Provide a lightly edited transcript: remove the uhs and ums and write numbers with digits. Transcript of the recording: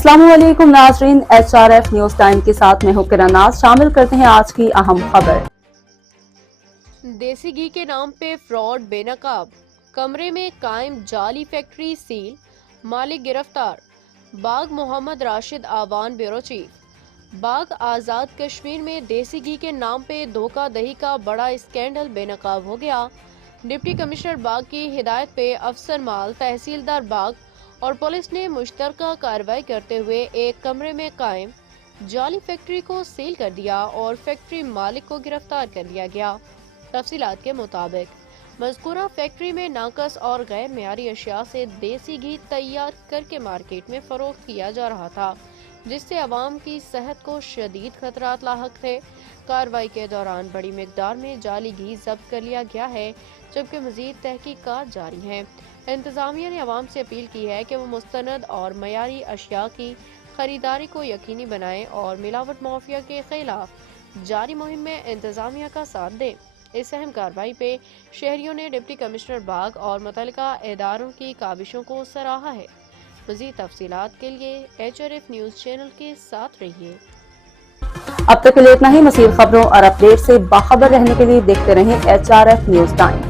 अस्सलाम वालेकुम नाज़रीन, HRF न्यूज़ टाइम के साथ मैं हूं किरण नाज। शामिल करते हैं आज की अहम खबर। देसी घी के नाम पे फ्रॉड बेनकाब, कमरे में कायम जाली फैक्ट्री सील, मालिक गिरफ्तार। बाग मोहम्मद राशिद आवान ब्यूरो चीफ। बाग आज़ाद कश्मीर में देसी घी के नाम पे धोखाधड़ी का बड़ा स्कैंडल बेनकाब हो गया। डिप्टी कमिश्नर बाग की हिदायत पे अफसर माल, तहसीलदार बाग और पुलिस ने मुश्तरका कार्रवाई करते हुए एक कमरे में कायम जाली फैक्ट्री को सील कर दिया और फैक्ट्री मालिक को गिरफ्तार कर लिया गया। तफसीलात के मुताबिक मज़कूरा फैक्ट्री में नाकस और गैर मेयारी अशिया से देसी घी तैयार करके मार्केट में फरोख्त किया जा रहा था, जिससे अवाम की सेहत को शदीद खतरात लाहक थे। कार्रवाई के दौरान बड़ी मिकदार में जाली घी जब्त कर लिया गया है, जबकि मजीद तहकीकात जारी हैं। इंतजामिया ने अवाम से अपील की है कि वो मुस्तनद और मयारी अशिया की खरीदारी को यकीनी बनाएं और मिलावट माफिया के खिलाफ जारी मुहिम में इंतजामिया का साथ दें। इस अहम कार्रवाई पे शहरियों ने डिप्टी कमिश्नर बाग और मुतल्लिका इदारों की काविशों को सराहा है। मज़ीद तफसीलात के लिए HRF न्यूज़ चैनल के साथ रहिए। अब तक के लिए इतना ही। मज़ीद खबरों और अपडेट से बाखबर रहने के लिए देखते रहें HRF न्यूज़ टाइम।